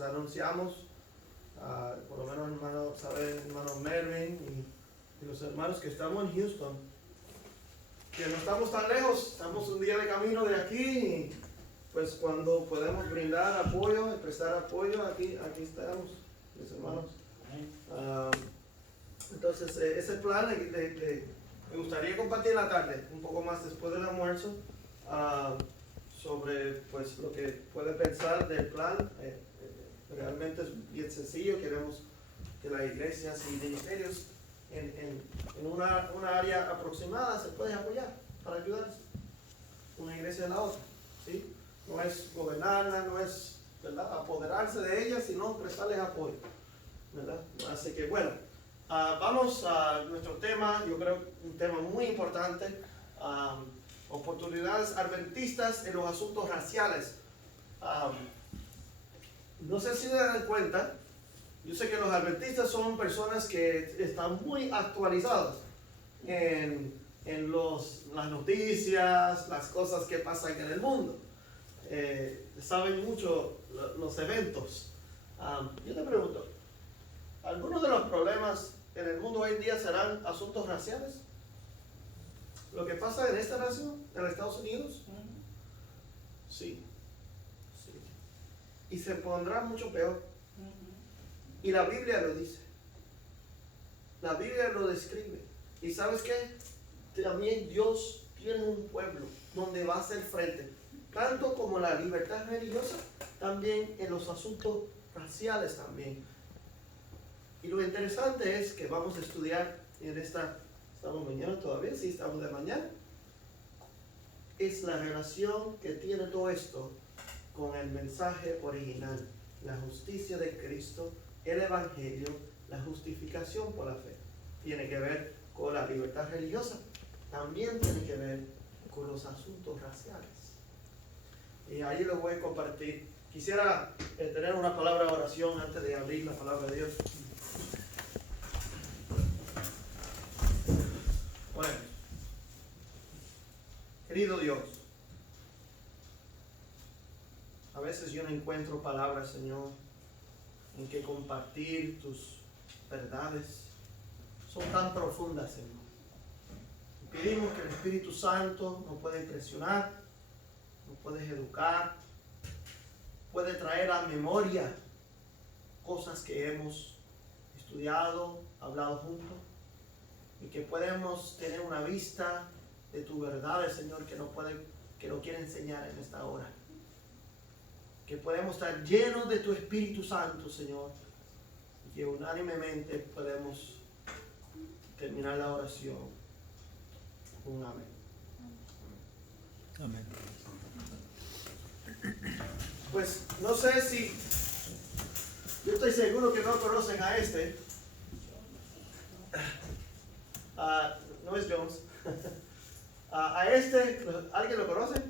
pues anunciamos, por lo menos hermano Mervin y los hermanos que estamos en Houston, que no estamos tan lejos, estamos un día de camino de aquí, y pues cuando podemos brindar apoyo y prestar apoyo, aquí estamos, mis hermanos. Entonces, ese plan me gustaría compartir en la tarde, un poco más después del almuerzo, sobre pues lo que puede pensar del plan. Realmente es bien sencillo. Queremos que las iglesias y ministerios en una área aproximada se pueden apoyar para ayudarse una iglesia de la otra, ¿sí? No es gobernarla, no es, ¿verdad?, apoderarse de ellas, sino prestarles apoyo, ¿verdad? Así que bueno, vamos a nuestro tema. Yo creo un tema muy importante, oportunidades adventistas en los asuntos raciales. No sé si se dan cuenta, yo sé que los adventistas son personas que están muy actualizados en las noticias, las cosas que pasan en el mundo. Saben mucho los eventos. Yo te pregunto, ¿algunos de los problemas en el mundo hoy en día serán asuntos raciales? ¿Lo que pasa en esta nación, en Estados Unidos? Sí. Y se pondrá mucho peor. Y la Biblia lo dice. La Biblia lo describe. ¿Y sabes qué? También Dios tiene un pueblo donde va a hacer frente, tanto como la libertad religiosa, también en los asuntos raciales también. Y lo interesante es que vamos a estudiar estamos mañana todavía, sí, estamos de mañana, es la relación que tiene todo esto con el mensaje original, la justicia de Cristo, el Evangelio, la justificación por la fe. Tiene que ver con la libertad religiosa, también tiene que ver con los asuntos raciales. Y ahí lo voy a compartir. Quisiera tener una palabra de oración antes de abrir la palabra de Dios. Bueno, querido Dios, a veces yo no encuentro palabras, Señor, en que compartir tus verdades. Son tan profundas, Señor. Pedimos que el Espíritu Santo nos pueda impresionar, nos puede educar, puede traer a memoria cosas que hemos estudiado, hablado juntos, y que podemos tener una vista de tu verdad, Señor, que nos quiere enseñar en esta hora. Que podemos estar llenos de tu Espíritu Santo, Señor, y que unánimemente podemos terminar la oración con un amén. Amén. Pues no sé si, yo estoy seguro que no conocen a este. No es Jones. A este, ¿alguien lo conoce?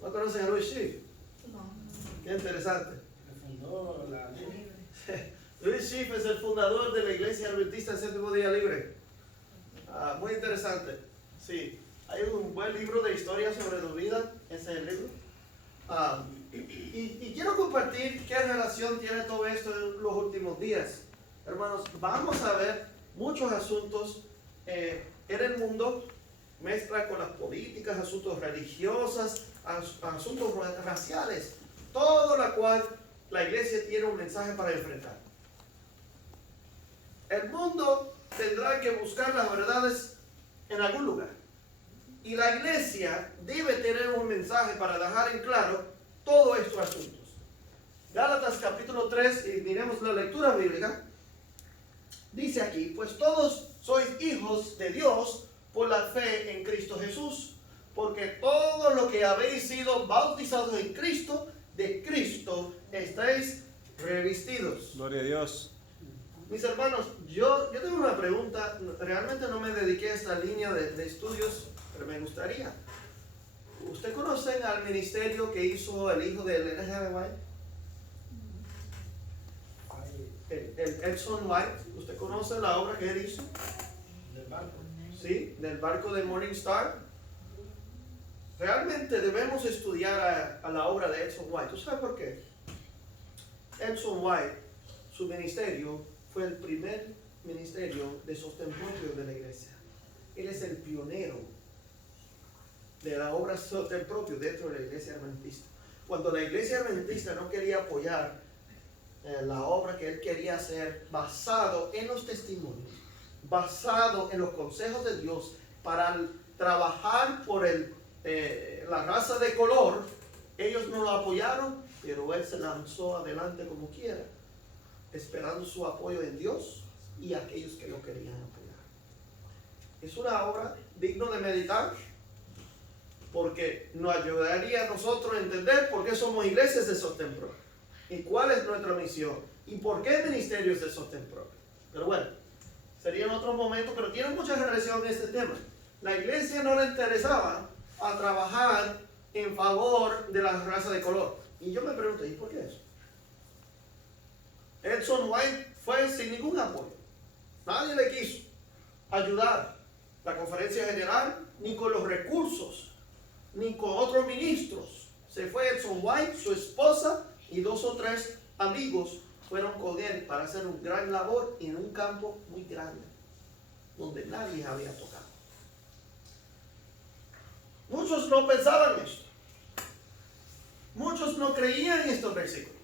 ¿No conocen a Louis Schiff? No. Qué interesante. Fundó la Louis Schiff es el fundador de la Iglesia Adventista del Séptimo Día Libre. Muy interesante. Sí, hay un buen libro de historia sobre tu vida. Ese es el libro. Y quiero compartir qué relación tiene todo esto en los últimos días. Hermanos, vamos a ver muchos asuntos en el mundo, mezcla con las políticas, asuntos religiosos, asuntos raciales, todo lo cual la iglesia tiene un mensaje para enfrentar. El mundo tendrá que buscar las verdades en algún lugar. Y la iglesia debe tener un mensaje para dejar en claro todos estos asuntos. Gálatas capítulo 3, y miremos la lectura bíblica. Dice aquí, pues todos sois hijos de Dios por la fe en Cristo Jesús, porque todos los que habéis sido bautizados en Cristo, de Cristo estáis revestidos. Gloria a Dios. Mis hermanos, yo tengo una pregunta. Realmente no me dediqué a esta línea de estudios, pero me gustaría. ¿Usted conoce al ministerio que hizo el hijo de Ellen G. White? El Edson White. ¿Usted conoce la obra que él hizo? del barco. ¿Sí? Del barco de Morning Star. Realmente debemos estudiar a la obra de Edson White. ¿Tú sabes por qué? Edson White, su ministerio fue el primer ministerio de sostén propio de la iglesia. Él es el pionero de la obra sostén propio dentro de la iglesia adventista. Cuando la iglesia adventista no quería apoyar la obra que él quería hacer basado en los testimonios, basado en los consejos de Dios para trabajar por la raza de color, ellos no lo apoyaron, pero él se lanzó adelante como quiera, esperando su apoyo en Dios y aquellos que lo querían apoyar. Es una obra digna de meditar, porque nos ayudaría a nosotros a entender por qué somos iglesias de sostén propio y cuál es nuestra misión y por qué ministerios de sostén propio. Pero bueno, sería en otro momento, pero tiene mucha relación en este tema. La iglesia no le interesaba a trabajar en favor de la raza de color. Y yo me pregunto, ¿y por qué eso? Edson White fue sin ningún apoyo. Nadie le quiso ayudar. La conferencia general, ni con los recursos, ni con otros ministros. Se fue Edson White, su esposa y 2 o 3 amigos fueron con él para hacer un gran labor en un campo muy grande, donde nadie había tocado. Muchos no pensaban esto. Muchos no creían en estos versículos.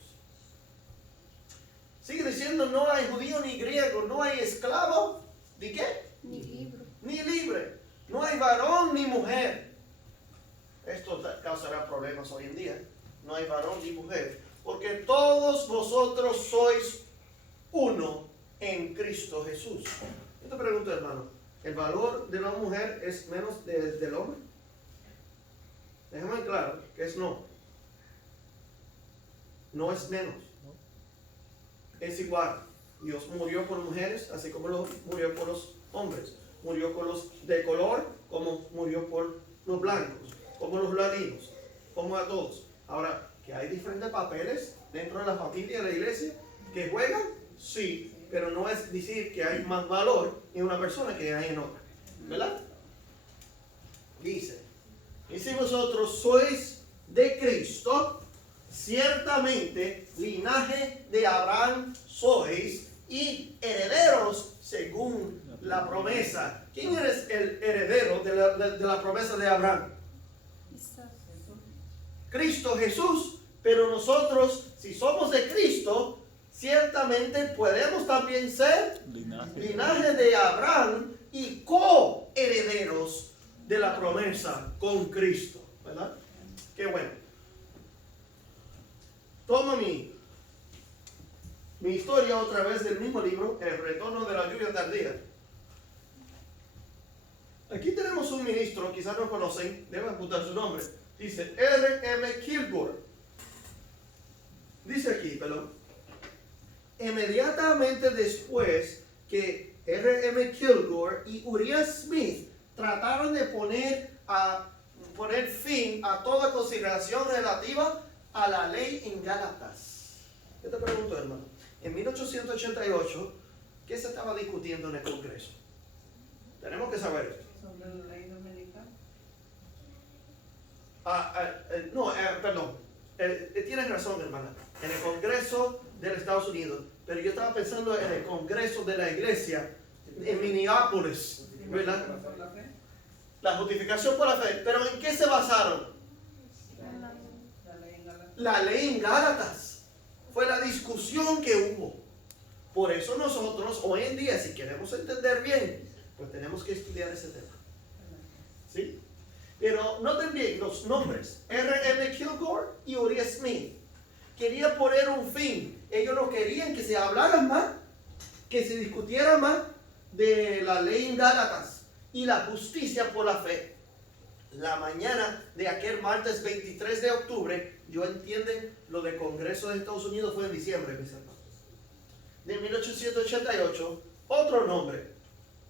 Sigue diciendo, no hay judío ni griego, no hay esclavo, ¿de qué? Ni libre. Ni libre, no hay varón ni mujer. Esto causará problemas hoy en día. No hay varón ni mujer, porque todos vosotros sois uno en Cristo Jesús. Yo te pregunto, hermano, ¿el valor de la mujer es menos del hombre? Déjame claro que es no. No es menos. Es igual. Dios murió por mujeres, así como murió por los hombres. Murió por los de color, como murió por los blancos, como los latinos, como a todos. Ahora, que hay diferentes papeles dentro de la familia de la iglesia que juegan, sí, pero no es decir que hay más valor en una persona que hay en otra, ¿verdad? Dice, y si vosotros sois de Cristo, ciertamente linaje de Abraham sois y herederos según la promesa. ¿Quién es el heredero de la promesa de Abraham? Cristo Jesús. Pero nosotros, si somos de Cristo, ciertamente podemos también ser linaje de Abraham y coherederos de la promesa con Cristo, ¿verdad? Qué bueno. Tomo mi historia otra vez del mismo libro, El retorno de la lluvia tardía. Aquí tenemos un ministro, quizás no conocen, deben apuntar su nombre. Dice R.M. Kilgore. Dice aquí, perdón. Inmediatamente después que R.M. Kilgore y Uriah Smith trataron de poner fin a toda consideración relativa a la ley en Gálatas. Yo te pregunto, hermano, en 1888, ¿qué se estaba discutiendo en el Congreso? Tenemos que saber esto. Sobre la ley dominicana. Tienes razón, hermana. En el Congreso de los Estados Unidos, pero yo estaba pensando en el Congreso de la Iglesia en Minneapolis, ¿verdad? La justificación por la fe. ¿Pero en qué se basaron? La ley en Gálatas. Fue la discusión que hubo. Por eso nosotros hoy en día, si queremos entender bien, pues tenemos que estudiar ese tema. ¿Sí? Pero noten bien los nombres. R.M. Kilgore y Uriah Smith. Quería poner un fin. Ellos no querían que se hablara más, que se discutiera más de la ley en Gálatas y la justicia por la fe. La mañana de aquel martes 23 de octubre, yo entienden, lo del Congreso de Estados Unidos fue en diciembre, mis hermanos. De 1888, otro nombre,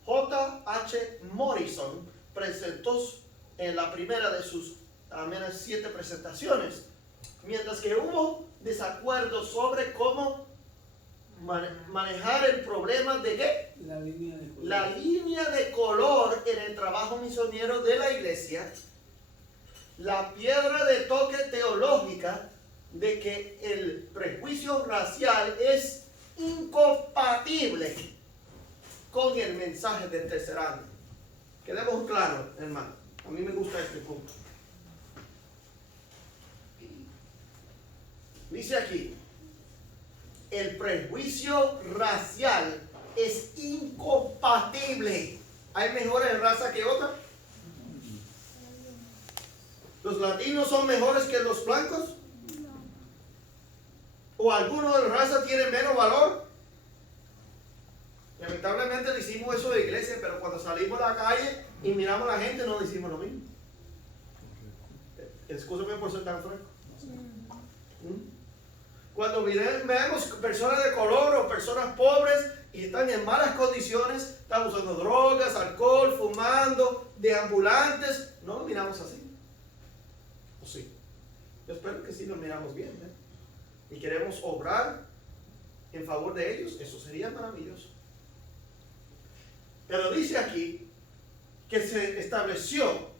J.H. Morrison, presentó en la primera de sus al menos 7 presentaciones, mientras que hubo desacuerdo sobre cómo manejar el problema de ¿qué? La línea de color en el trabajo misionero de la iglesia, la piedra de toque teológica de que el prejuicio racial es incompatible con el mensaje del tercer ángel. Quedemos claros, hermano. A mí me gusta este punto. Dice aquí, el prejuicio racial es incompatible. ¿Hay mejores razas que otras? ¿Los latinos son mejores que los blancos? ¿O alguno de las razas tiene menos valor? Lamentablemente decimos eso de iglesia, pero cuando salimos a la calle y miramos a la gente no decimos lo mismo. Excúsame por ser tan fresco. Cuando vemos personas de color o personas pobres y están en malas condiciones, están usando drogas, alcohol, fumando, deambulantes, no lo miramos así. ¿O sí? Yo espero que sí lo miramos bien, ¿eh? Y queremos obrar en favor de ellos, eso sería maravilloso. Pero dice aquí que se estableció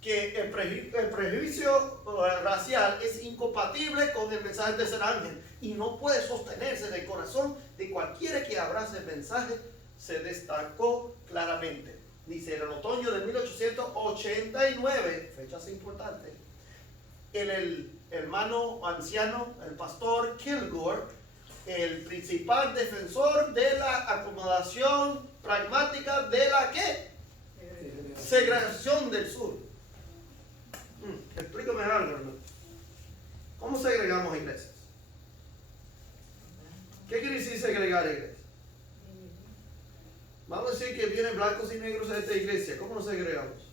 que el prejuicio racial es incompatible con el mensaje del tercer ángel y no puede sostenerse en el corazón de cualquiera que abrace el mensaje. Se destacó claramente. Dice, en el otoño de 1889, fechas importantes, el hermano anciano, el pastor Kilgore, el principal defensor de la acomodación pragmática de la ¿qué? Segregación del sur. Explícame algo, hermano. ¿Cómo segregamos iglesias? ¿Qué quiere decir segregar iglesias? Vamos a decir que vienen blancos y negros a esta iglesia. ¿Cómo nos segregamos?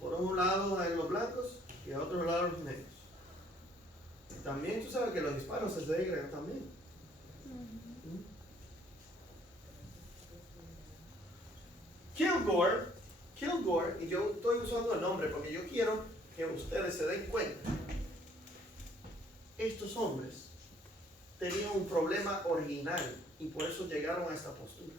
Por un lado en los blancos y a otro lado los negros. También tú sabes que los hispanos se segregan también. Kilgore, y yo estoy usando el nombre porque yo quiero que ustedes se den cuenta. Estos hombres tenían un problema original y por eso llegaron a esta postura.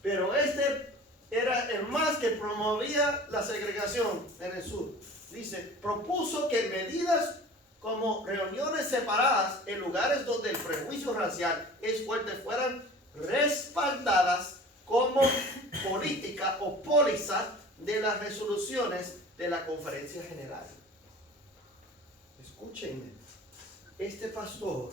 Pero este era el más que promovía la segregación en el sur. Dice, propuso que medidas como reuniones separadas en lugares donde el prejuicio racial es fuerte fueran respaldadas como política o póliza de las resoluciones de la Conferencia General. Escúchenme, este pastor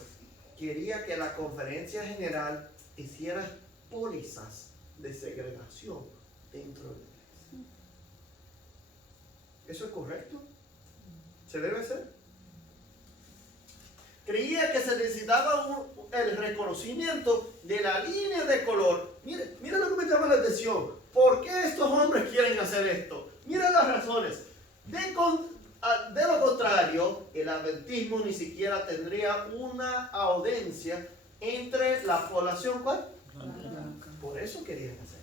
quería que la Conferencia General hiciera pólizas de segregación dentro de la iglesia. ¿Eso es correcto? ¿Se debe hacer? Creía que se necesitaba el reconocimiento de la línea de color. Mire lo que me llama la atención. ¿Por qué estos hombres quieren hacer esto? Mira las razones. De lo contrario, el adventismo ni siquiera tendría una audiencia entre la población. ¿Cuál? Por eso querían hacer.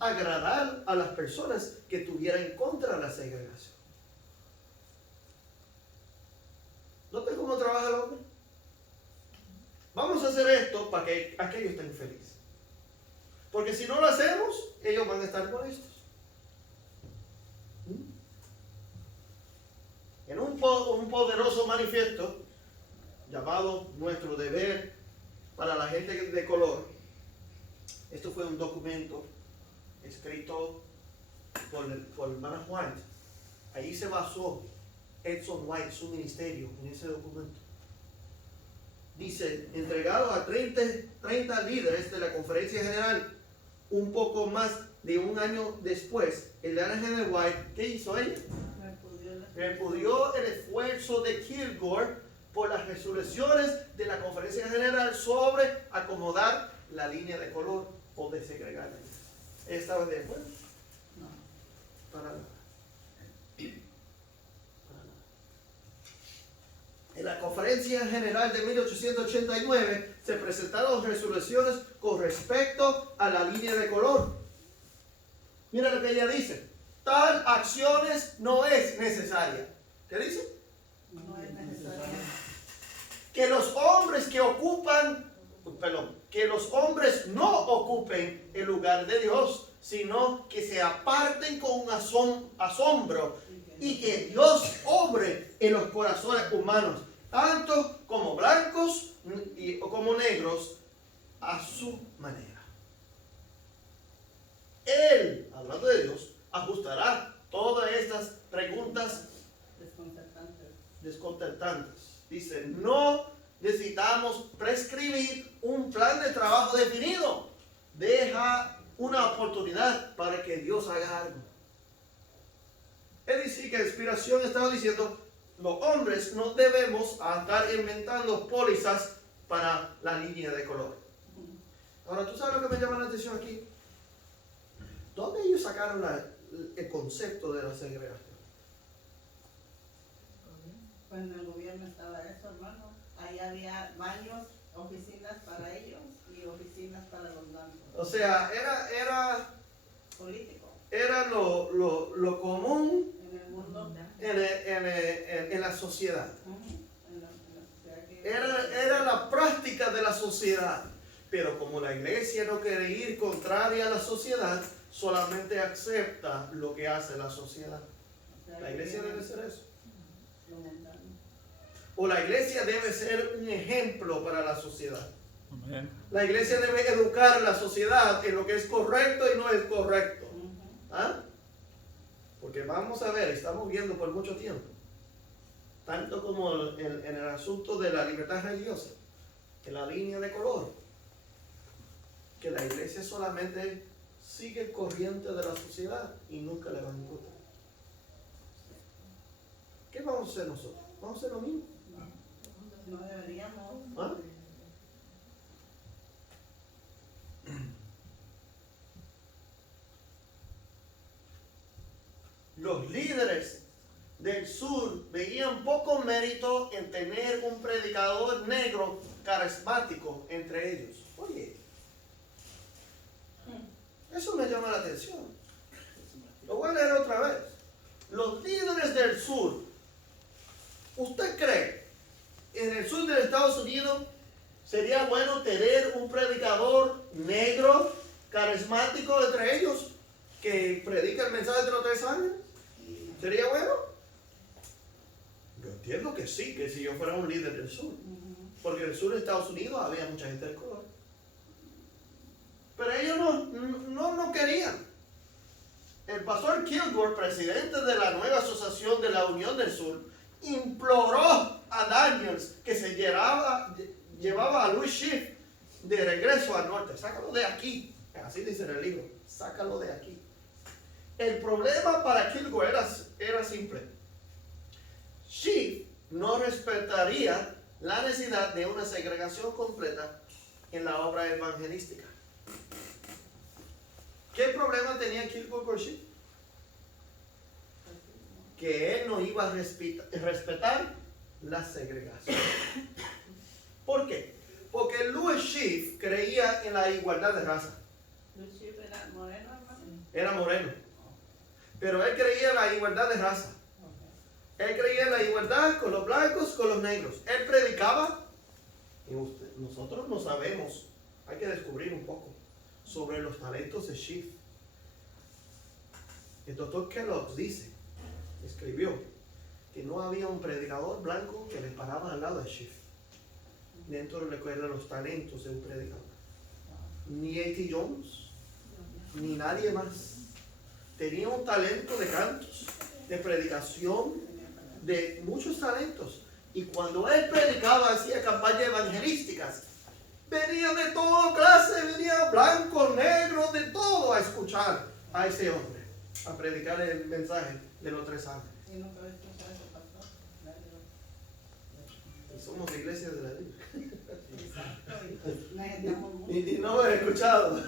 Agradar a las personas que estuvieran en contra de la segregación. ¿Noten cómo trabaja el hombre? Vamos a hacer esto para que aquellos estén felices. Porque si no lo hacemos, ellos van a estar molestos. En un poderoso manifiesto llamado Nuestro Deber para la Gente de Color, esto fue un documento escrito por hermana White. Ahí se basó Edson White, su ministerio, en ese documento. Dice, entregado a 30 líderes de la Conferencia General, un poco más de un año después, el ángel de White, ¿qué hizo ella? Repudió el esfuerzo de Kilgore por las resoluciones de la Conferencia General sobre acomodar la línea de color o de segregar. ¿Estaban de acuerdo? No. Para nada. En la Conferencia General de 1889 se presentaron resoluciones con respecto a la línea de color. Mira lo que ella dice. Tal acciones no es necesaria. ¿Qué dice? No es necesaria. Que los hombres que los hombres no ocupen el lugar de Dios, sino que se aparten con un asombro y que Dios obre en los corazones humanos, tanto como blancos o como negros, a su manera. Él, hablando de Dios, ajustará todas estas preguntas desconcertantes. Dice, no necesitamos prescribir un plan de trabajo definido. Deja una oportunidad para que Dios haga algo. Es decir, que la inspiración estaba diciendo, los hombres no debemos estar inventando pólizas para la línea de color. Ahora, ¿tú sabes lo que me llama la atención aquí? ¿Dónde ellos sacaron el concepto de la segregación? Pues en el gobierno estaba eso, hermano. Ahí había baños, oficinas para ellos y oficinas para los blancos. O sea, era Político. Era lo común En el mundo. en la sociedad. En la sociedad que Era la práctica de la sociedad. Pero como la iglesia no quiere ir contraria a la sociedad, solamente acepta lo que hace la sociedad. o sea, La que iglesia vienen debe ser eso. lo montaron. O la iglesia debe ser un ejemplo para la sociedad. Amén. La iglesia debe educar a la sociedad en lo que es correcto y no es correcto. ¿Ah? Porque vamos a ver, estamos viendo por mucho tiempo, tanto como en el asunto de la libertad religiosa, en la línea de color, que la iglesia solamente sigue el corriente de la sociedad y nunca le va en contra. ¿Qué vamos a hacer nosotros? ¿Vamos a hacer lo mismo? No deberíamos. ¿Ah? Los líderes del sur veían poco mérito en tener un predicador negro carismático entre ellos. Oye, eso me llama la atención. Lo voy a leer otra vez. Los líderes del sur, ¿usted cree en el sur de Estados Unidos sería bueno tener un predicador negro carismático entre ellos que predica el mensaje de los 3 años? ¿Sería bueno? Yo entiendo que sí, que si yo fuera un líder del sur. Porque en el sur de Estados Unidos había mucha gente de color. Pero ellos no querían. El pastor Kilgore, presidente de la nueva asociación de la Unión del Sur, imploró a Daniels que se llevaba a Louis Schiff de regreso al norte. Sácalo de aquí. Así dice en el libro. Sácalo de aquí. El problema para Kilgore era simple. Schiff no respetaría la necesidad de una segregación completa en la obra evangelística. ¿Qué problema tenía Kilgore con Schiff? Que él no iba a respetar la segregación. ¿Por qué? Porque Louis Schiff creía en la igualdad de raza. ¿Luis Schiff era moreno, hermano? Era moreno. Pero él creía en la igualdad de raza. Él creía en la igualdad con los blancos, con los negros. Él predicaba. Y nosotros no sabemos. Hay que descubrir un poco sobre los talentos de Schiff. El doctor Kellogg escribió que no había un predicador blanco que le paraba al lado de Schiff. Dentro de los talentos de un predicador. Ni A.T. Jones, ni nadie más. Tenía un talento de cantos, de predicación, de muchos talentos. Y cuando él predicaba, hacía campañas evangelísticas, venía de toda clase, venía blancos, negros, de todo a escuchar a ese hombre, a predicar el mensaje de los 3 años. ¿Y nunca había escuchado eso, pastor? Somos iglesia de la Biblia. Exacto. Y pues necesitamos mucho. Y no he escuchado.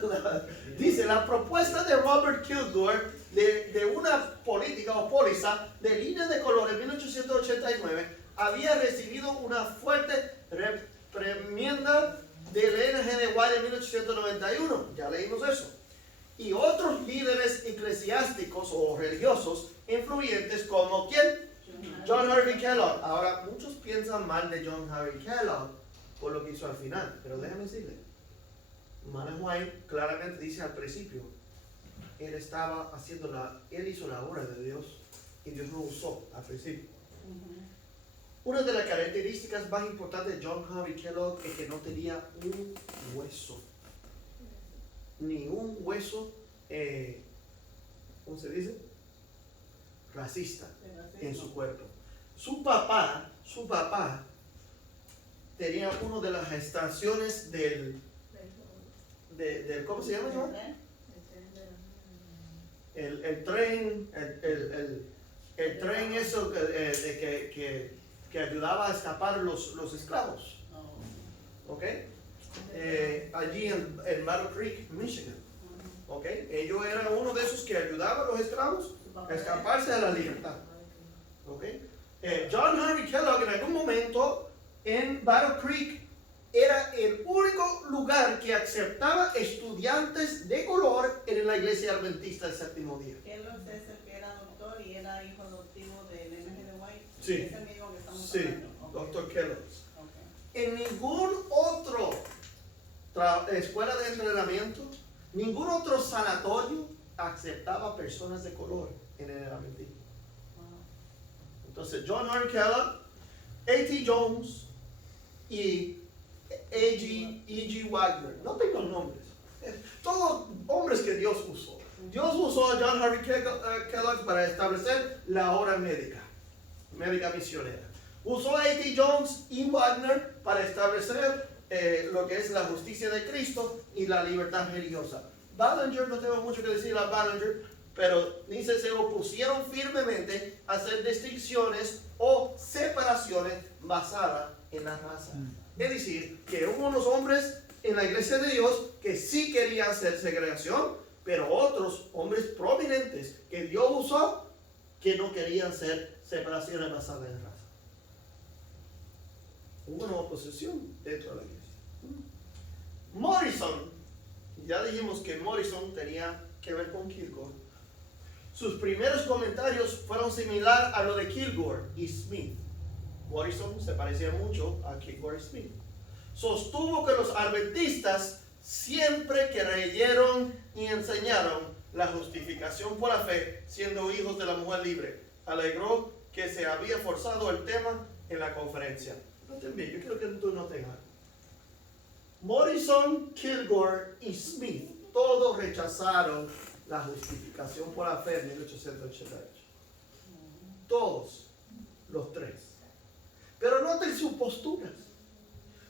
Dice, la propuesta de Robert Kilgore de una política o póliza de línea de color en 1889 había recibido una fuerte reprimienda del NG de White en 1891. Ya leímos eso. Y otros líderes eclesiásticos o religiosos influyentes como ¿quién? John Harvey Kellogg. Ahora, muchos piensan mal de John Harvey Kellogg por lo que hizo al final, pero déjame decirle, Madeleine White claramente dice al principio él hizo la obra de Dios y Dios lo usó al principio. Ujú. Una de las características más importantes de John Harvey Kellogg es que no tenía un hueso. Ni un hueso, ¿cómo se dice? Racista en su cuerpo. Su papá tenía una de las estaciones del ¿cómo se llama? ¿No? El tren, el tren eso que ayudaba a escapar los esclavos, Oh. ¿ok? Allí en Battle Creek, Michigan, ¿ok? Ellos eran uno de esos que ayudaba a los esclavos a escaparse de la libertad, ¿ok? John Harvey Kellogg en algún momento en Battle Creek era el único lugar que aceptaba estudiantes de color en la iglesia adventista del séptimo día. Kellogg es el que era doctor y era hijo adoptivo del M.G. de White. Sí. Es el mismo que estamos Sí, hablando. Ok. Dr. Kellogg. Ok. En ningún otro escuela de entrenamiento, ningún otro sanatorio aceptaba personas de color en el adventismo. Wow. Entonces, John Harvey Kellogg, A.T. Jones y E.G. Wagner, no tengo nombres, todos hombres que Dios usó. Dios usó a John Harvey Kellogg para establecer la obra médica misionera. Usó a A.T. Jones y Wagner para establecer lo que es la justicia de Cristo y la libertad religiosa. Ballinger, no tengo mucho que decir a Ballinger, pero dice se opusieron firmemente a hacer distinciones o separaciones basadas en la raza. Es decir, que hubo unos hombres en la iglesia de Dios que sí querían hacer segregación, pero otros hombres prominentes que Dios usó que no querían hacer separaciones basadas en raza. Hubo una oposición dentro de la iglesia. Morrison, ya dijimos que Morrison tenía que ver con Kilgore. Sus primeros comentarios fueron similares a lo de Kilgore y Smith. Morrison se parecía mucho a Kilgore y Smith. Sostuvo que los adventistas siempre creyeron y enseñaron la justificación por la fe, siendo hijos de la mujer libre. Alegó que se había forzado el tema en la conferencia. Noten bien, yo quiero que tú noten algo. Morrison, Kilgore y Smith, todos rechazaron la justificación por la fe en 1888. Todos, los tres. Pero noten sus posturas.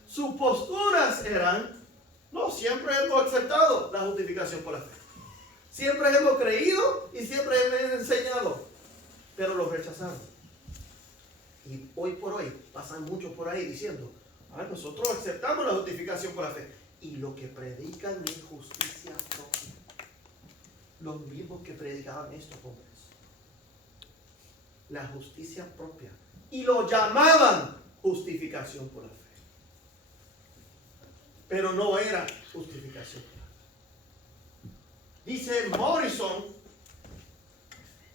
Sus posturas eran, no, siempre hemos aceptado la justificación por la fe. Siempre hemos creído y siempre hemos enseñado. Pero los rechazaron. Y hoy por hoy pasan muchos por ahí diciendo, nosotros aceptamos la justificación por la fe. Y lo que predican es justicia propia. Los mismos que predicaban estos hombres. La justicia propia. Y lo llamaban justificación por la fe. Pero no era justificación por la fe. Dice Morrison,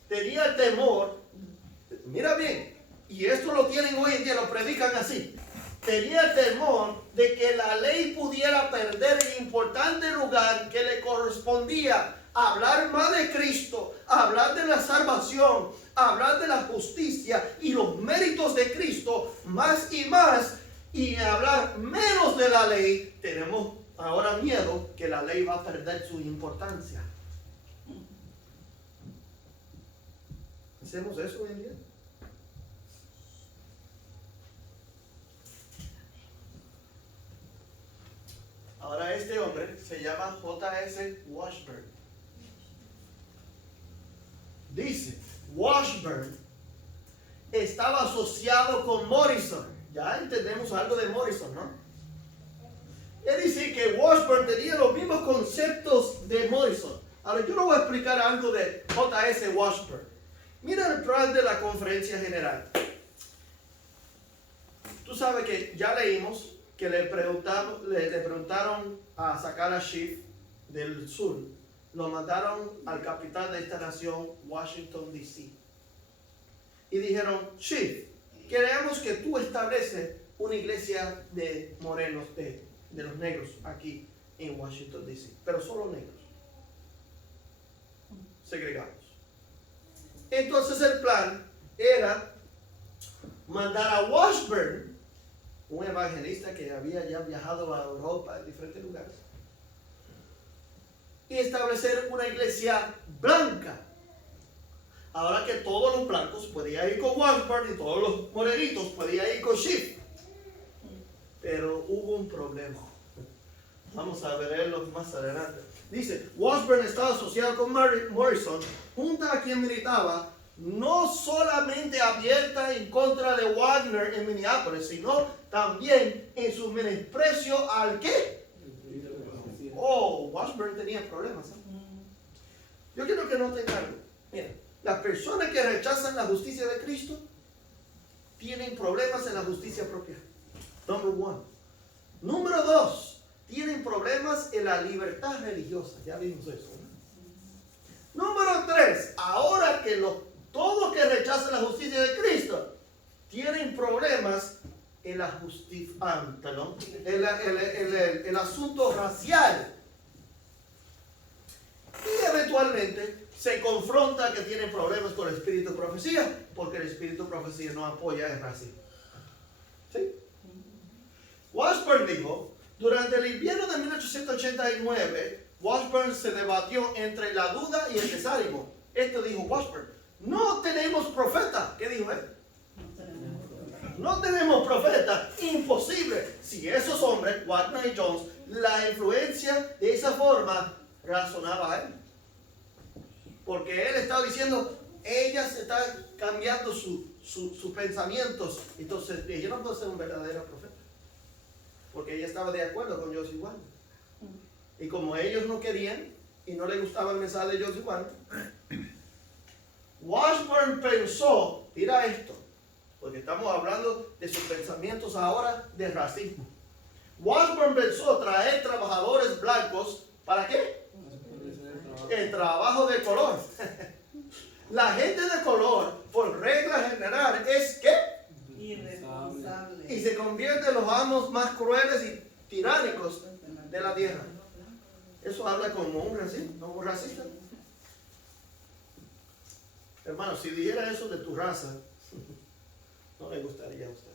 tenía temor, mira bien, y esto lo tienen hoy en día, lo predican así. Tenía temor de que la ley pudiera perder el importante lugar que le correspondía a hablar más de Cristo, a hablar de la salvación, a hablar de la justicia y los méritos de Cristo más y hablar menos de la ley. Tenemos ahora miedo que la ley va a perder su importancia. ¿Hacemos eso hoy en día? Ahora este hombre se llama J.S. Washburn. Dice, Washburn estaba asociado con Morrison. Ya entendemos algo de Morrison, ¿no? Es decir, que Washburn tenía los mismos conceptos de Morrison. Ahora yo le voy a explicar algo de J.S. Washburn. Mira el plan de la conferencia general. Tú sabes que ya leímos que le preguntaron a sacar a Schiff del sur. Lo mandaron al capital de esta nación, Washington, D.C. Y dijeron, Schiff, queremos que tú estableces una iglesia de morenos, de los negros, aquí en Washington, D.C. Pero solo negros. segregados. Entonces el plan era mandar a Washburn, un evangelista que había ya viajado a Europa, a diferentes lugares, y establecer una iglesia blanca. Ahora que todos los blancos podían ir con Washburn y todos los morenitos podían ir con Schiff. Pero hubo un problema. Vamos a verlo más adelante. Dice, Washburn estaba asociado con Morrison, junta a quien militaba no solamente abierta en contra de Wagner en Minneapolis, sino también en su menosprecio al ¿qué? Oh, Washburn tenía problemas. Yo quiero que noten algo. Mira, las personas que rechazan la justicia de Cristo tienen problemas en la justicia propia. Number one. Número dos, tienen problemas en la libertad religiosa. Ya vimos eso, ¿no? Número tres, ahora que todos que rechazan la justicia de Cristo tienen problemas en la el asunto racial. Y eventualmente se confronta que tienen problemas con el espíritu de profecía, porque el espíritu de profecía no apoya el racismo. ¿Sí? Washburn dijo, durante el invierno de 1889, Washburn se debatió entre la duda y el desánimo. Esto dijo Washburn, no tenemos profeta. ¿Qué dijo él? No tenemos profeta, imposible. Si esos hombres, Wagner y Jones, la influencia de esa forma, razonaba a él. Porque él estaba diciendo, ella se está cambiando sus pensamientos. Entonces, ella no puede ser un verdadero profeta. Porque ella estaba de acuerdo con Joseph Wagner. Y como ellos no querían y no les gustaba el mensaje de Joseph Wagner, Washburn pensó, mira esto, porque estamos hablando de sus pensamientos ahora de racismo. Washburn pensó traer trabajadores blancos, ¿para qué? El trabajo de color. La gente de color, por regla general, es ¿qué? Irresponsable. Y se convierte en los amos más crueles y tiránicos de la tierra. Eso habla como un racista. Hermano, si dijera eso de tu raza, no le gustaría a usted.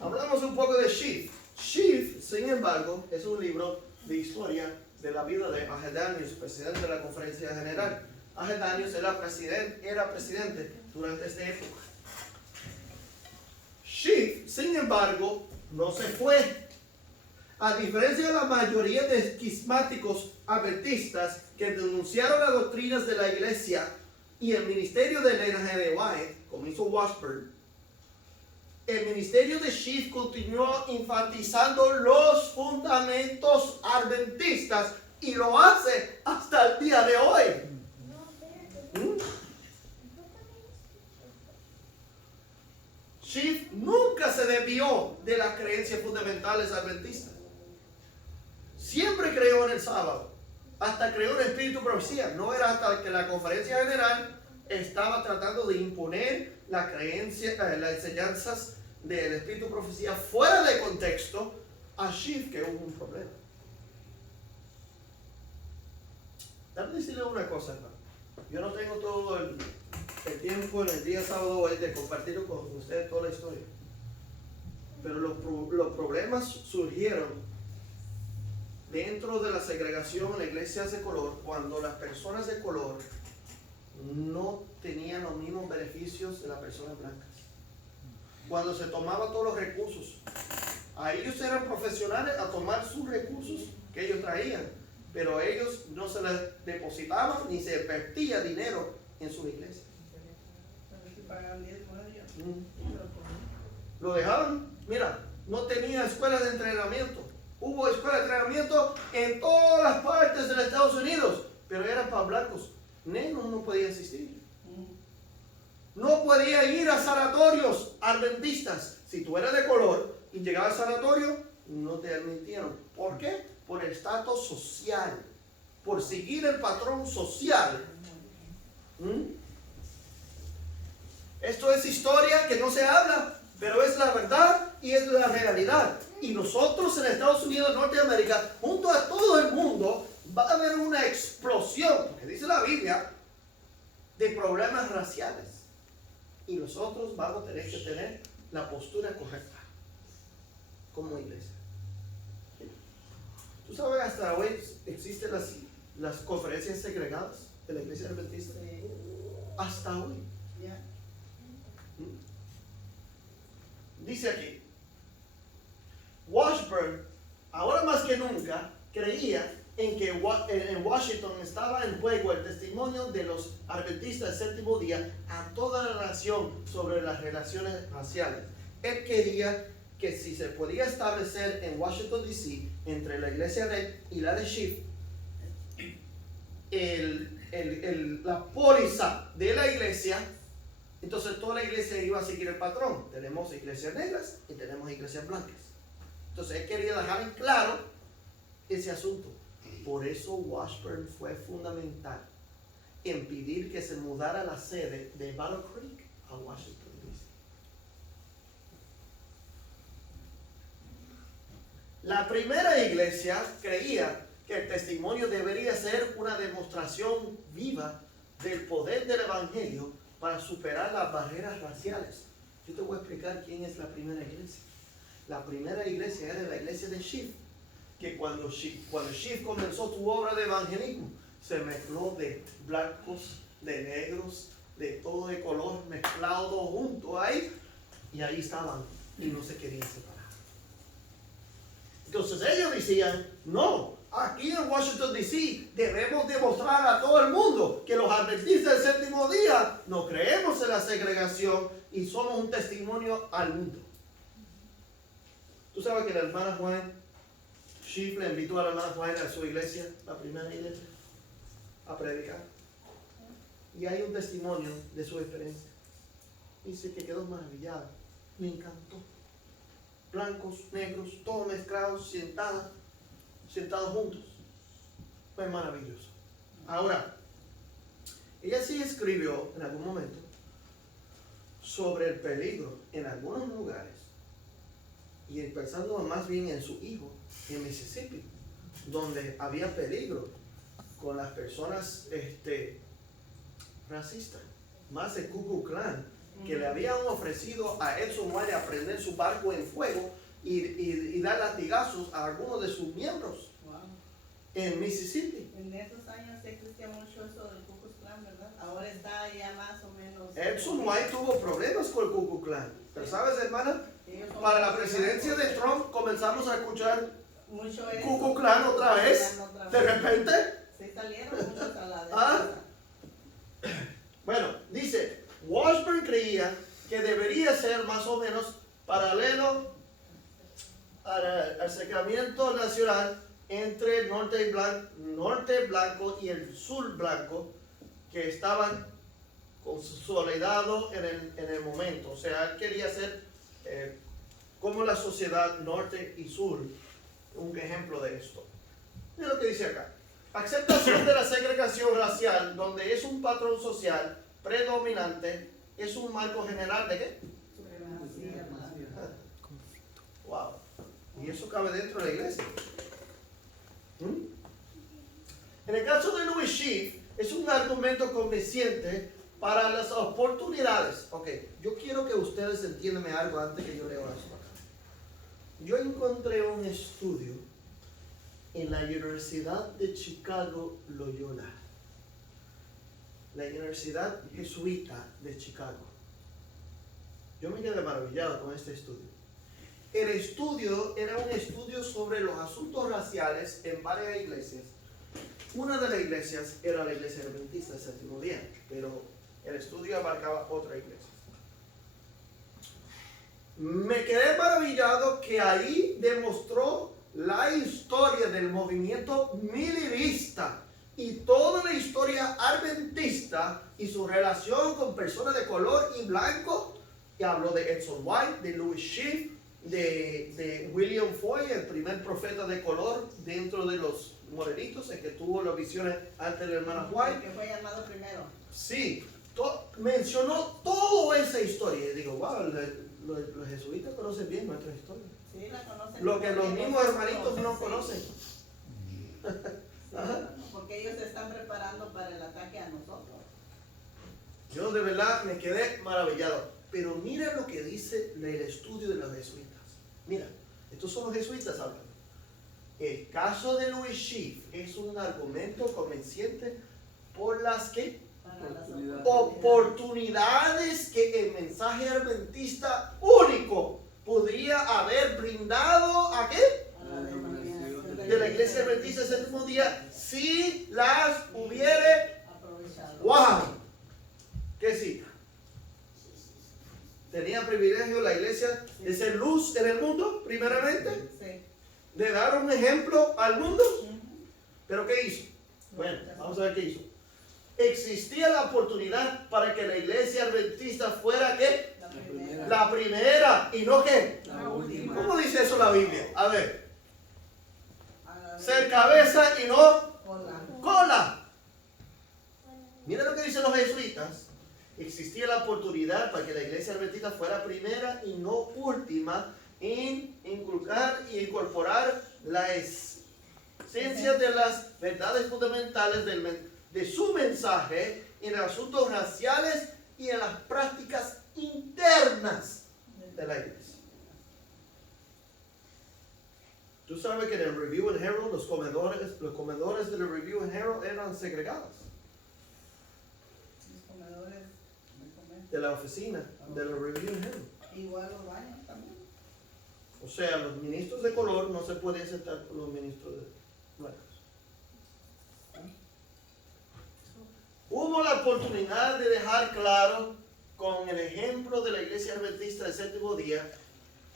Hablamos un poco de Schiff. Schiff, sin embargo, es un libro de historia de la vida de Agedanius, presidente de la Conferencia General. Agedanius era presidente durante esta época. Schiff, sin embargo, no se fue. A diferencia de la mayoría de esquizmáticos adventistas que denunciaron las doctrinas de la iglesia y el ministerio de Elena G. de White, como hizo Washburn, el ministerio de Schiff continuó enfatizando los fundamentos adventistas y lo hace hasta el día de hoy. Schiff nunca se desvió de las creencias fundamentales adventistas. Siempre creó en el sábado. Hasta creó en el espíritu de profecía. No era hasta que la conferencia general estaba tratando de imponer la creencia, las enseñanzas del espíritu de profecía fuera de contexto a Schiff que hubo un problema. Déjame decirle una cosa, hermano. Yo no tengo todo el tiempo en el día sábado hoy de compartir con ustedes toda la historia. Pero los problemas surgieron dentro de la segregación en las iglesias de color cuando las personas de color no tenían los mismos beneficios de las personas blancas. Cuando se tomaban todos los recursos, a ellos eran profesionales a tomar sus recursos que ellos traían, pero ellos no se les depositaban ni se invertía dinero en sus iglesias. Lo dejaban, mira, no tenía escuelas de entrenamiento. Hubo escuelas de entrenamiento en todas las partes de los Estados Unidos, pero eran para blancos. Negros no podían asistir. No podía ir a sanatorios adventistas. Si tú eras de color y llegabas al sanatorio, no te admitieron. ¿Por qué? Por el estatus social. Por seguir el patrón social. Esto es historia que no se habla, pero es la verdad y es la realidad. Y nosotros en Estados Unidos, Norteamérica, junto a todo el mundo, va a haber una explosión, porque dice la Biblia, de problemas raciales. Y nosotros vamos a tener que tener la postura correcta como iglesia. ¿Tú sabes hasta hoy existen las conferencias segregadas de la iglesia adventista? Sí. Hasta hoy. Ya. Dice aquí, Washburn, ahora más que nunca, creía en que en Washington estaba en juego el testimonio de los adventistas del séptimo día a toda la nación sobre las relaciones raciales. Él quería que si se podía establecer en Washington D.C. entre la iglesia Red y la de Schiff, la póliza de la iglesia, entonces toda la iglesia iba a seguir el patrón. Tenemos iglesias negras y tenemos iglesias blancas. Entonces él quería dejar en claro ese asunto. Por eso Washburn fue fundamental en pedir que se mudara la sede de Battle Creek a Washington, D.C. La primera iglesia creía que el testimonio debería ser una demostración viva del poder del evangelio para superar las barreras raciales. Yo te voy a explicar quién es la primera iglesia. La primera iglesia era la iglesia de Schiff, que cuando Schiff comenzó su obra de evangelismo, se mezcló de blancos, de negros, de todo de color, mezclado todo junto ahí, y ahí estaban, y no se querían separar. Entonces ellos decían, no, aquí en Washington D.C. debemos demostrar a todo el mundo que los adventistas del séptimo día no creemos en la segregación y somos un testimonio al mundo. Tú sabes que la hermana Juan Schiff le invitó a la hermana Juan a su iglesia, la primera iglesia, a predicar. Y hay un testimonio de su experiencia. Dice que quedó maravillado, le encantó. Blancos, negros, todos mezclados, sentados juntos. Fue maravilloso. Ahora, ella sí escribió en algún momento sobre el peligro en algunos lugares, y pensando más bien en su hijo, en Mississippi, donde había peligro con las personas racistas, más el Ku Klux Klan, que le habían ofrecido a Edson White a prender su barco en fuego y dar latigazos a algunos de sus miembros. Wow. En Mississippi. En esos años existía mucho eso del Ku Klux Klan, ¿verdad? Ahora está ya más o menos. Edson White tuvo problemas con el Ku Klux Klan. Pero sabes, hermana, para la presidencia de Trump comenzamos a escuchar mucho Ku Klux Klan otra vez. De repente. Se salieron muchos a la ¿Ah? Bueno, dice, Washburn creía que debería ser más o menos paralelo al acercamiento nacional entre el norte blanco y el sur blanco, que estaban consolidados en el momento. O sea, él quería ser como la sociedad norte y sur, un ejemplo de esto. Mira lo que dice acá. Aceptación de la segregación racial, donde es un patrón social predominante, es un marco general de ¿qué? Wow. Y eso cabe dentro de la iglesia. En el caso de Louis Schiff, es un argumento convincente para las oportunidades. Ok, yo quiero que ustedes entiendan algo antes que yo lea esto acá. Yo encontré un estudio en la Universidad de Chicago, Loyola. La Universidad Jesuita de Chicago. Yo me quedé maravillado con este estudio. El estudio era un estudio sobre los asuntos raciales en varias iglesias. Una de las iglesias era la iglesia adventista del séptimo día, pero el estudio abarcaba otra iglesia. Me quedé maravillado que ahí demostró la historia del movimiento milirista y toda la historia adventista y su relación con personas de color y blanco. Y habló de Edson White, de Louis Schiff, de William Foy, el primer profeta de color dentro de los morenitos, el que tuvo las visiones antes de la hermana White. Que fue llamado primero. Sí, mencionó toda esa historia. Y digo, wow, los jesuitas conocen bien nuestra historia. Sí, la conocen. Lo que los mismos hermanitos no Sí. conocen. Ajá. Porque ellos se están preparando para el ataque a nosotros. Yo de verdad me quedé maravillado. Pero mira lo que dice el estudio de los jesuitas. Mira, estos son los jesuitas hablando. El caso de Louis Schiff es un argumento convincente por las que Para las oportunidades que el mensaje adventista único podría haber brindado ¿a qué? a la denominación De la iglesia adventista del séptimo día, si las hubiere. aprovechado. ¡Wow! ¿Qué sí? Tenía privilegio la iglesia de ser luz en el mundo, primeramente, Sí. de dar un ejemplo al mundo. Ujú. ¿Pero qué hizo? Bueno, vamos a ver qué hizo. Existía la oportunidad para que la iglesia adventista fuera ¿qué? La primera. La primera y no ¿qué? La última. ¿Cómo dice eso la Biblia? A ver, A la ser cabeza y no cola. cola. Mira lo que dicen los jesuitas. Existía la oportunidad para que la iglesia adventista fuera primera y no última en inculcar y incorporar la esencia de las verdades fundamentales de su mensaje en asuntos raciales y en las prácticas internas de la iglesia. Tú sabes que en el Review and Herald los comedores del Review and Herald eran segregados Los comedores de comer. de la oficina del Review and Herald. Igual los baños también. O sea, los ministros de color no se pueden sentar con los ministros de blancos. Hubo la oportunidad de dejar claro con el ejemplo de la iglesia adventista del séptimo día,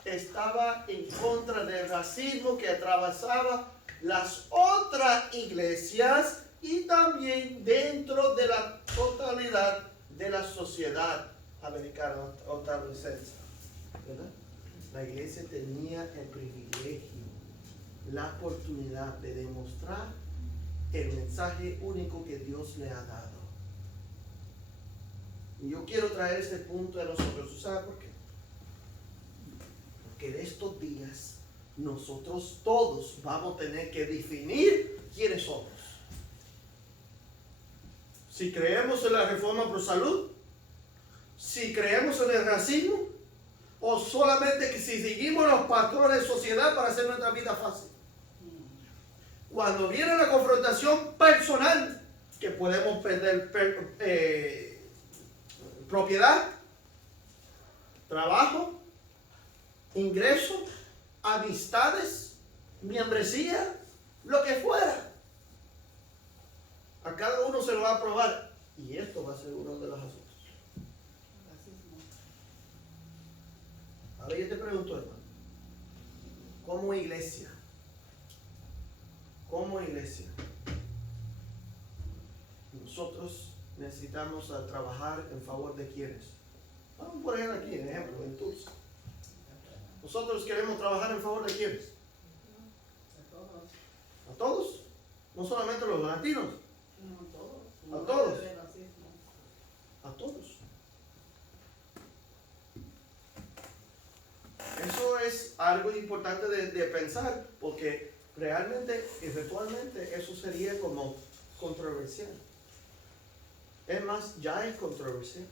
estaba en contra del racismo que atravesaba las otras iglesias y también dentro de la totalidad de la sociedad americana estadounidense. ¿Verdad? La iglesia tenía el privilegio, la oportunidad de demostrar el mensaje único que Dios le ha dado. Y yo quiero traer este punto a nosotros. ¿Sabes por qué? Porque en estos días nosotros todos vamos a tener que definir quiénes somos. Si creemos en la reforma por salud, si creemos en el racismo, o solamente que si seguimos los patrones de sociedad para hacer nuestra vida fácil. Cuando viene la confrontación personal, que podemos perder propiedad, trabajo, ingreso, amistades, membresía, lo que fuera. A cada uno se lo va a probar. Y esto va a ser uno de los asuntos. Racismo. Ahora yo te pregunto, hermano, como iglesia, nosotros necesitamos trabajar en favor de quienes. Vamos a poner aquí, en ejemplo, en Tulsa. Nosotros queremos trabajar en favor de quienes. A todos. ¿A todos? No solamente a los latinos, No, todos. ¿A No todos? debe de racismo. a todos. Eso es algo importante de pensar, porque realmente, eventualmente, eso sería como controversial. Es más, ya es controversial.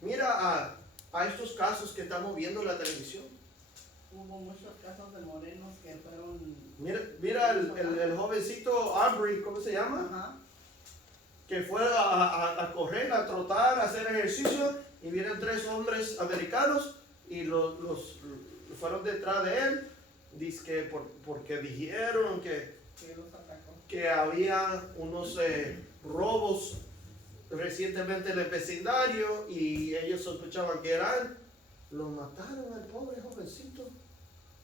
Mira a estos casos que estamos viendo en la televisión. Hubo muchos casos de morenos que fueron. Mira el jovencito Aubrey, ¿cómo se llama? Ajá. Que fue a correr, a trotar, a hacer ejercicio, y vienen 3 hombres americanos y los fueron detrás de él. Dice que porque dijeron Que los atacó. que había unos robos recientemente en el vecindario y ellos sospechaban que eran. Lo mataron al pobre jovencito.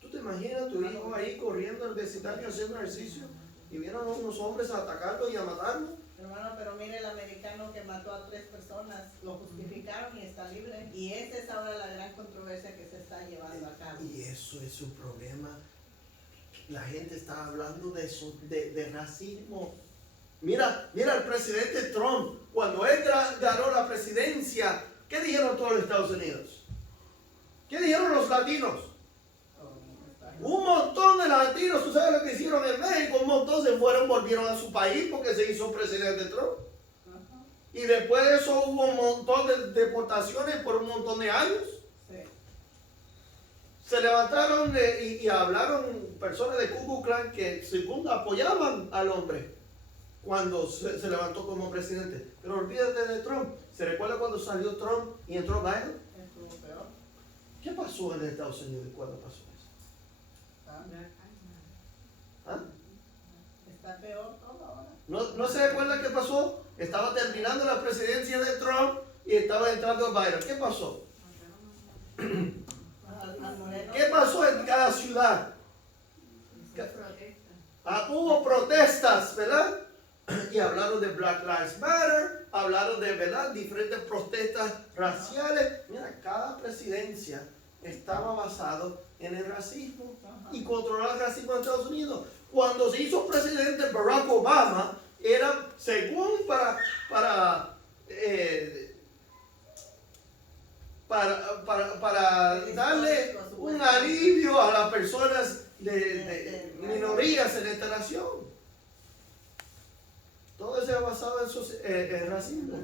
¿Tú te imaginas tu hijo ahí corriendo en el vecindario haciendo ejercicio y vieron unos hombres a atacarlo y a matarlo? Hermano, pero mire, el americano que mató a 3 personas, lo justificaron y está libre. Y esa es ahora la gran controversia que se está llevando a cabo. Y eso es un problema. La gente está hablando de eso, de racismo. Mira el presidente Trump, cuando él ganó la presidencia, ¿qué dijeron todos los Estados Unidos? ¿Qué dijeron los latinos? Oh, está. Un montón de latinos, ¿tú sabes lo que hicieron en México? Un montón se fueron, volvieron a su país porque se hizo presidente Trump. Ajá. Y después de eso hubo un montón de deportaciones por un montón de años. Sí. Se levantaron y hablaron personas de Ku Klux Klan que según apoyaban al hombre cuando se levantó como presidente. Pero olvídate de Trump. ¿Se recuerda cuando salió Trump y entró Biden? Estuvo peor. ¿Qué pasó en Estados Unidos cuando pasó eso? Ah, ¿Ah? está peor todo ahora. ¿No se recuerda qué pasó? Estaba terminando la presidencia de Trump y estaba entrando Biden. ¿Qué pasó? Al moreno. ¿Qué pasó en cada ciudad? Hubo protestas, ¿verdad? Y hablaron de Black Lives Matter, hablaron de, ¿verdad?, diferentes protestas raciales. Mira, cada presidencia estaba basado en el racismo y controlar el racismo en Estados Unidos. Cuando se hizo presidente Barack Obama, era según para darle un alivio a las personas de minorías en esta nación. Todo eso es basado en racismo.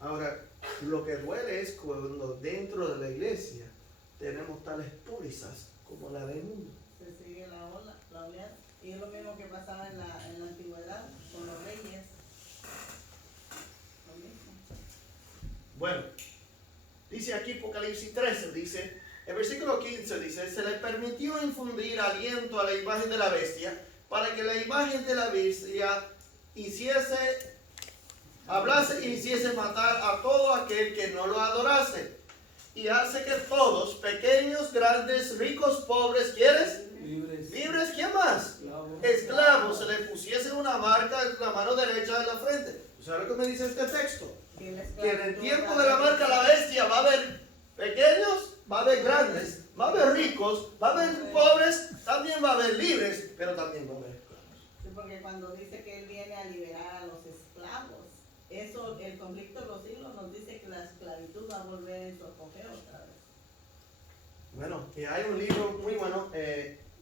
Ahora, lo que duele es cuando dentro de la iglesia tenemos tales pólizas como la del mundo. Se sigue la oleada. Y es lo mismo que pasaba en la antigüedad con los reyes. Lo mismo. Bueno, dice aquí Apocalipsis 13, dice, el versículo 15 dice, se le permitió infundir aliento a la imagen de la bestia para que la imagen de la bestia hablase y hiciese matar a todo aquel que no lo adorase. Y hace que todos, pequeños, grandes, ricos, pobres, ¿quieres? Libres, ¿quién más? Esclavos, se le pusiese una marca en la mano derecha de la frente. ¿Sabes lo que me dice este texto? Que en el tiempo de la marca la bestia va a haber pequeños, va a haber grandes, va a haber ricos, va a haber pobres, también va a haber libres, pero también va a haber esclavos. Sí, porque cuando dice que él viene a liberar a los esclavos, eso, el conflicto de los siglos nos dice que la esclavitud va a volver en su apogeo otra vez. Bueno, y hay un libro muy bueno,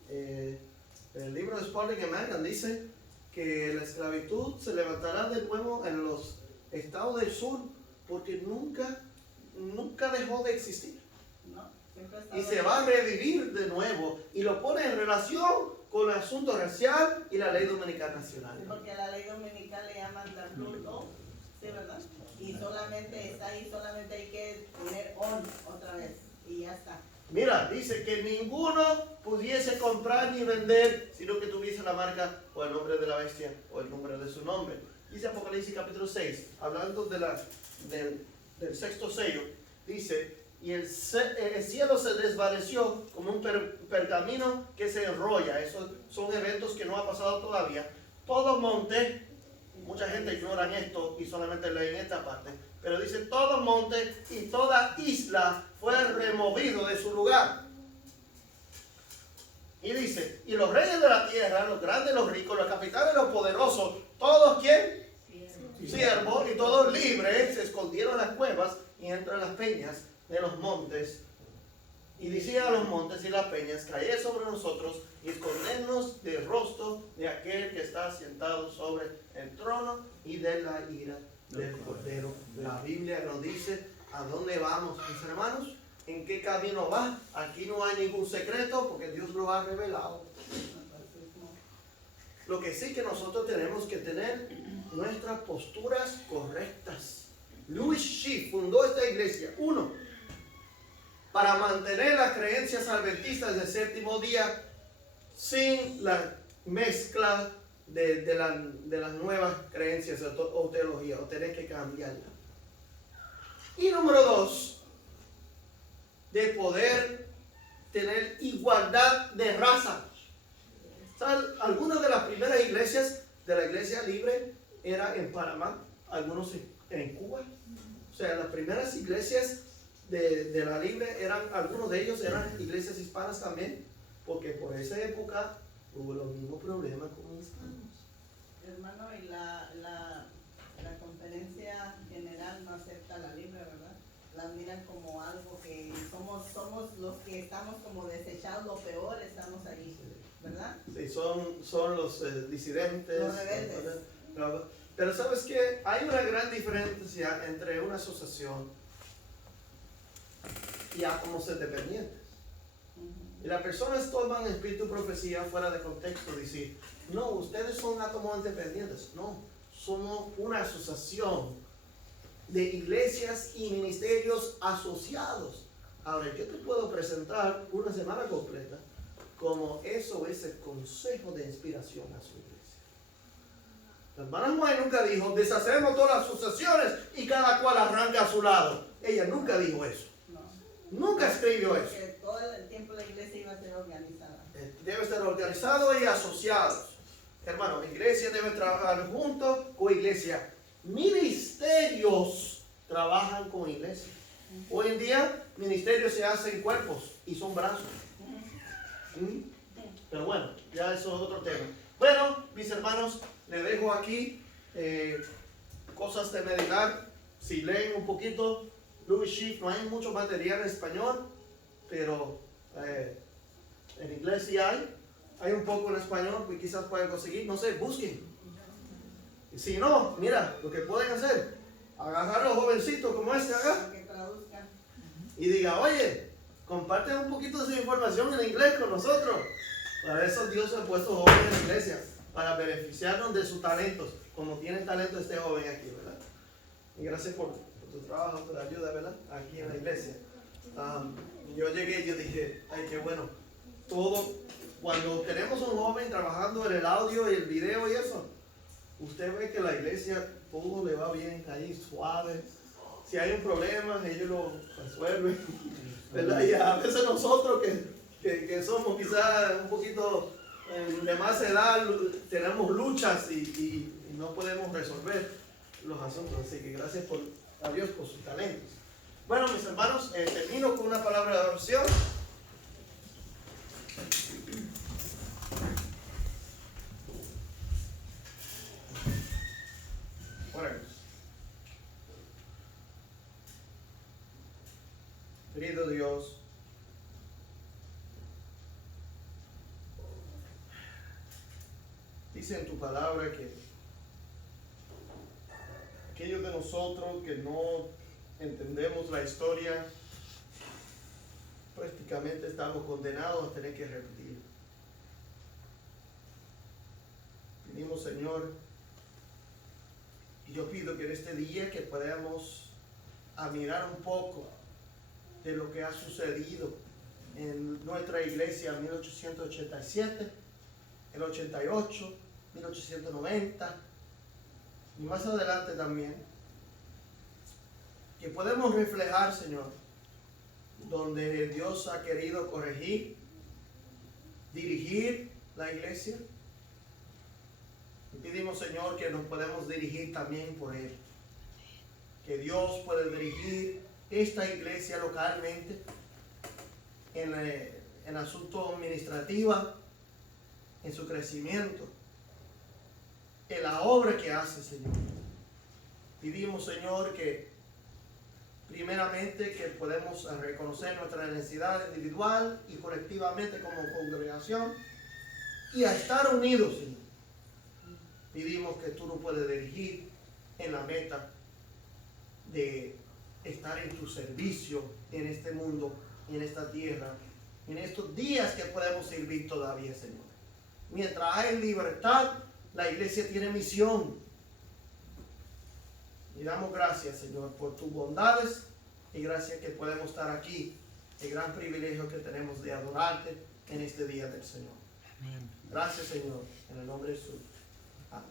el libro de Spalding y Mangan dice que la esclavitud se levantará de nuevo en los estados del sur porque nunca dejó de existir. ¿No? Siempre Y se va a revivir de nuevo y lo pone en relación con el asunto racial y la ley dominical nacional. Porque a la ley dominical le llaman la Rule of, ¿sí, verdad? Y solamente está ahí, solamente hay que poner on otra vez y ya está. Mira, dice que ninguno pudiese comprar ni vender, sino que tuviese la marca o el nombre de la bestia o el nombre de su nombre. Dice Apocalipsis capítulo 6, hablando del sexto sello, dice, y el cielo se desvaneció como un pergamino que se enrolla. Esos son eventos que no ha pasado todavía. Todo monte, mucha gente ignora esto y solamente leen esta parte, pero dice todo monte y toda isla fue removido de su lugar. Y dice, y los reyes de la tierra, los grandes, los ricos, los capitanes, los poderosos, todos ¿quién? Siervos y todos libres, se escondieron en las cuevas y entre las peñas de los montes. Y decía a los montes y las peñas, caed sobre nosotros y escondernos del rostro de aquel que está sentado sobre el trono y de la ira del Cordero. La Biblia nos dice a dónde vamos, mis hermanos, en qué camino va. Aquí no hay ningún secreto porque Dios lo ha revelado. Lo que sí que nosotros tenemos que tener nuestras posturas correctas. Louis Schiff fundó esta iglesia, para mantener las creencias adventistas del séptimo día sin la mezcla de las nuevas creencias o teología, o tener que cambiarla. Y número 2, de poder tener igualdad de raza. ¿Saben? Algunas de las primeras iglesias de la iglesia libre eran en Panamá, algunos en Cuba. O sea, las primeras iglesias de la libre algunos de ellos eran iglesias hispanas también, porque por esa época hubo los mismos problemas con los hispanos. Hermano, y la conferencia general no acepta la libre, ¿verdad? La miran como algo que somos los que estamos como desechados, lo peor, estamos ahí, ¿verdad? Sí, son los disidentes. Los rebeldes. Pero ¿sabes qué? Hay una gran diferencia entre una asociación y átomos independientes. Y las personas toman espíritu y profecía fuera de contexto, decir, no, ustedes son átomos independientes. No, somos una asociación de iglesias y ministerios asociados. Ahora, yo te puedo presentar una semana completa como eso es el consejo de inspiración a su iglesia. La hermana Juan nunca dijo, deshacemos todas las asociaciones y cada cual arranca a su lado. Ella nunca dijo eso. No. Nunca escribió eso. Porque todo el tiempo la iglesia iba a ser organizada. Debe estar organizado y asociados. Hermano, la iglesia debe trabajar junto con iglesia. Ministerios trabajan con iglesia. Hoy en día, ministerios se hacen cuerpos y son brazos. Pero bueno, ya eso es otro tema. Bueno, mis hermanos, les dejo aquí cosas de meditar. Si leen un poquito, Louis Schiff, no hay mucho material en español, pero en inglés sí hay. Hay un poco en español que quizás pueden conseguir. No sé, busquen. Y si no, mira, lo que pueden hacer, agarrar a los jovencitos como este acá Para que traduzcan. y diga, oye, comparte un poquito de esa información en inglés con nosotros. Para eso Dios ha puesto jóvenes en la iglesia, para beneficiarnos de sus talentos, como tiene el talento este joven aquí, ¿verdad? Y gracias por tu trabajo, por la ayuda, ¿verdad? Aquí en la iglesia. Yo llegué y yo dije, ay, qué bueno. Todo, cuando tenemos un joven trabajando en el audio y el video y eso, usted ve que la iglesia todo le va bien, ahí suave. Si hay un problema, ellos lo resuelven, ¿verdad? Y a veces nosotros que somos quizás un poquito de más edad, tenemos luchas y no podemos resolver los asuntos. Así que gracias a Dios por sus talentos. Bueno, mis hermanos, termino con una palabra de oración. Oremos. Querido Dios, dice en tu palabra que aquellos de nosotros que no entendemos la historia, prácticamente estamos condenados a tener que repetir. Pedimos, Señor, y yo pido que en este día que podamos admirar un poco de lo que ha sucedido en nuestra iglesia en 1887, el 88, 1890 y más adelante también, que podemos reflejar, Señor, donde Dios ha querido corregir, dirigir la iglesia. Y pedimos, Señor, que nos podemos dirigir también por Él, que Dios puede dirigir esta iglesia localmente en asuntos administrativos, en su crecimiento, en la obra que hace, Señor. Pedimos, Señor, que primeramente que podemos reconocer nuestra necesidad individual y colectivamente como congregación y a estar unidos, Señor. Pedimos que tú nos puedes dirigir en la meta de estar en tu servicio en este mundo, en esta tierra, en estos días que podemos servir todavía, Señor. Mientras hay libertad, la iglesia tiene misión. Y damos gracias, Señor, por tus bondades y gracias que podemos estar aquí. El gran privilegio que tenemos de adorarte en este día del Señor. Amén. Gracias, Señor, en el nombre de Jesús. Amén.